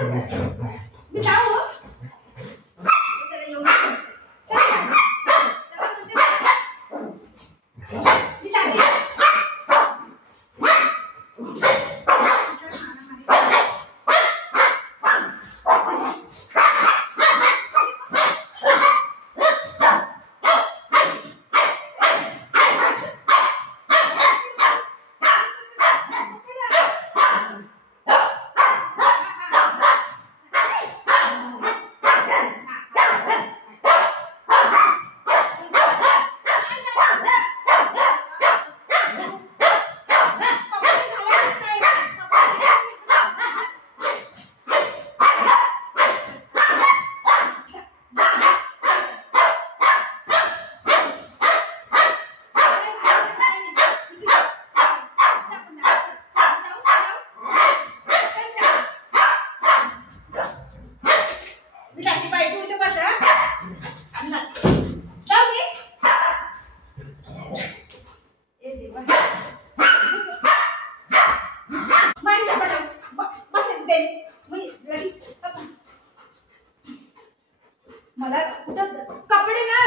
मी जाऊ त्याला येऊ मी जाते मला कुठं कपडे ना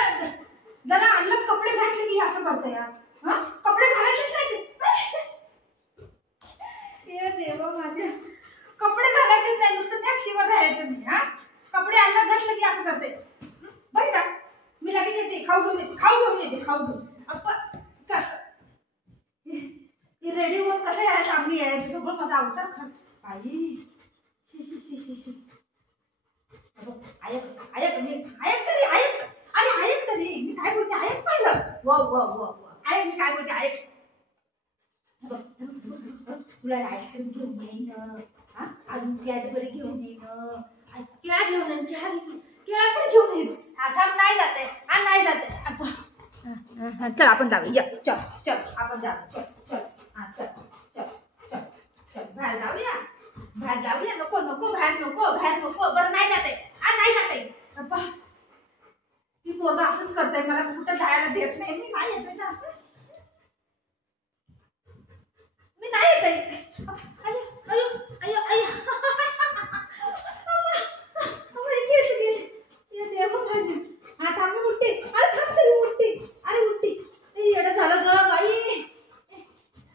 जरा अलग कपडे घातले की असं करते यार. हा कपडे घालायचेच नाही हे देवा माझ्या कपडे घालायचेच नाही नुसतं टॅक्सीवर राहायचं मी. हा कपडे अलग घातले की असं करते बरं का. मी लगेच येते खाऊ घेऊन येते खाऊ घेऊन रेडी होऊन कसं यार चांगली आहे सगळं माझा अवतार खा आई शी आयक मी आयक तरी मी काय बोलते आयक पाहिलं वा आयक मी काय बोलते आयक तुला आईस्क्रीम घेऊन येईन हा अजून कॅडबरी घेऊन येईन केळा घेऊन येईन केळा पण घेऊन येईन. आता नाही जाते नाही जाते चल आपण जाऊया चल आपण जाऊ चल हा चल बाहेर जाऊया नको बाहेर नको बरं नाही जाते अप्पा ती पोरगा असंच करताय मला कुठं जायला देत नाही. मी नाही येते ना मी नाही येते आता आम्ही उठते अरे थांब तरी उठते एवढं झालं ग बाई.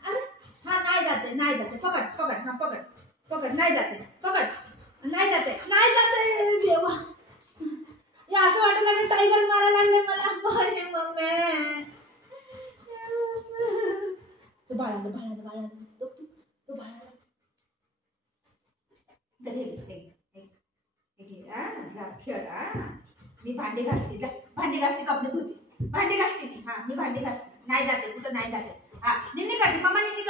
अरे हा नाही जाते पकड नाही जाते देवा या असं वाटत लागलं टायगर मारायला लागले मला मम्मी तू बाळाला खेळ मी भांडी घासते कपडे धुते भांडी घासते मी. हा मी भांडी घासते नाही जाते कुठं नाही जाते. हा निन्नी करते मम्मा निन्नी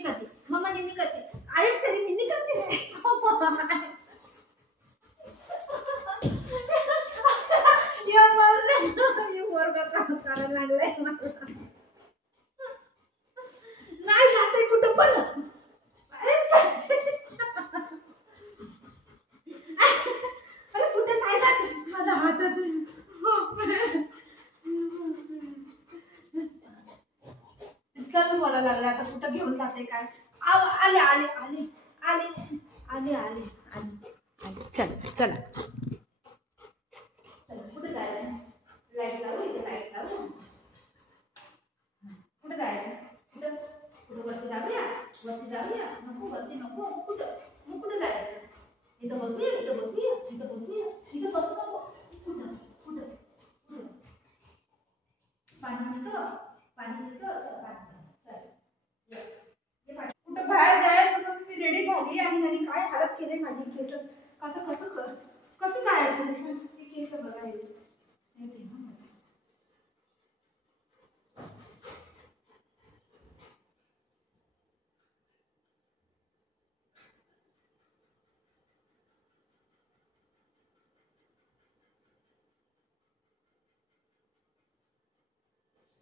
करते मम्मा निन्नी करते अरे तरी निन्नी करते करायला लागलाय नाही जाते कुठं पण अरे कुठे नाही जाते माझ्या हातात चल मला लागलं आता कुठं घेऊन जाते काय आले चला कुठे जायचं लाईट लावू कुठे जायचं कुठं वरती जाऊया नको कुठं जायचं इथं बसूया बसू नको कुठं पाणी कुठं बाहेर जायचं मी रेडी झाली आणि त्यांनी काय हालत केले माझी केस आता कसं जायचं केस बघायला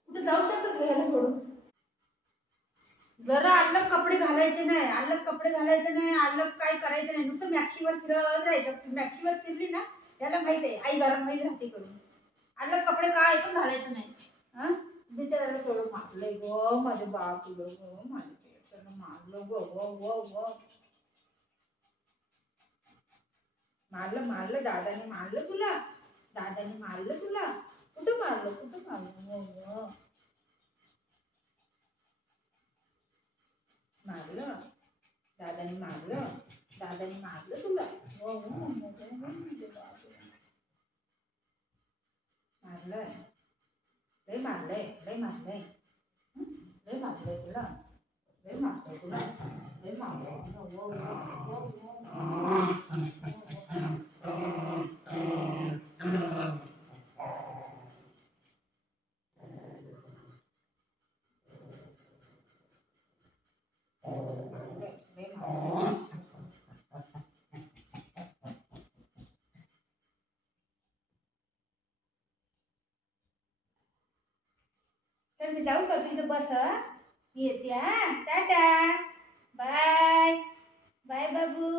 जाऊ शकतात घ्यायला सोडून. जरा अलग कपडे घालायचे नाही अलग काय करायचं नाही नुसतं मॅक्सीवर फिरत राहायचं. मॅक्सीवर फिरली ना त्याला माहित आहे आई घरात माहिती राहते करून अलग कपडे काय पण घालायचं नाही. हा बिचाराला थोडं मारलंय ग माझ्या बापूला ग माझ्या मारलं ग मारलं मारलं, दादाने मारलं तुला, दादाने मारलं तुला. कुठं मारलं, कुठं मारलं? मारलं दादाने, मारलं दादाने, मारलं तुला. मारलंय, लय मारलंय, लय मारलंय, लय मारलंय तुला, लय मारलंय तुला, लय मारलंय तर मी जाऊ का तिथं बस, मी येते. हा, टाटा, बाय बाय बाबू.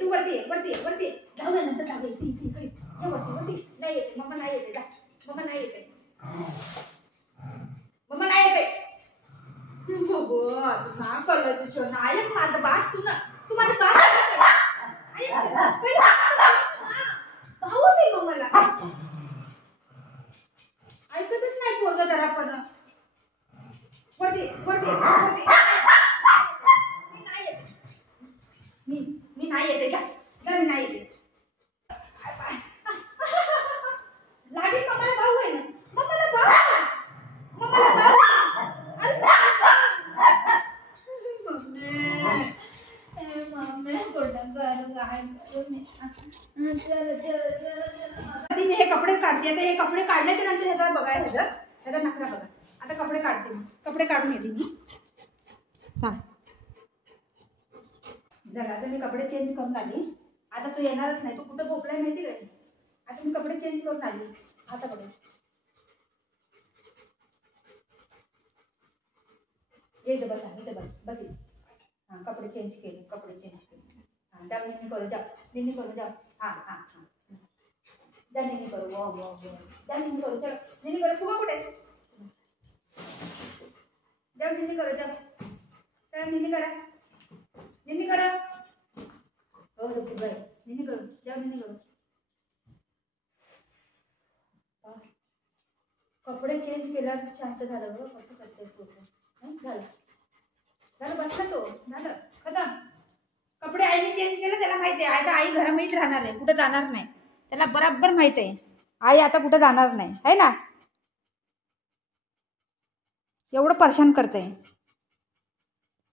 तू वरती जाऊ नंतर जाऊ इकडे वरती नाही येते मम्मा, नाही येते, मम्मा नाही येते, मम्मा नाही येते. ना कळलं तुझं नायक माझं बात, तू माझं बात भाऊ नाही मम्माला ऐकतच नाही पोरग जरा पण. वरती मी नाही येते जा, मी नाही येते. लागेल मम्माला भाऊ आहे ना, मम्माला भाऊ, आधी मी हे कपडे काढते. आता हे कपडे काढल्याच्या नंतर ह्याच्यावर बघायला त्याचा नखरा बघा. आता कपडे काढते मी, कपडे काढून येते मी. झालं आता मी कपडे चेंज करून आली. आता तू येणारच नाही, तू कुठं झोपलाय माहिती का? आता मी कपडे चेंज करून आली. आता बघ येते बस, इथे बस. हां कपडे चेंज केले, हां जा निन्नी करू, जा. हां जा निन्नी करू. जा निन्नी करू, चलो निन्नी करू. फुगा कुठे? जा निन्नी करू, जा निन्नी करा. हो फुगा आहे, निन्नी करू, जा निन्नी करू. कपडे चेंज केला शांत झालं बघ. कसं करते झालं बसला तो, झालं खतम. कपडे आईने चेंज केलं, त्याला माहिती आहे आता आई घरामध्येच राहणार आहे, कुठं जाणार नाही. त्याला बराबर माहित आहे आई आता कुठं जाणार नाही, है ना. एवढं परेशान करते.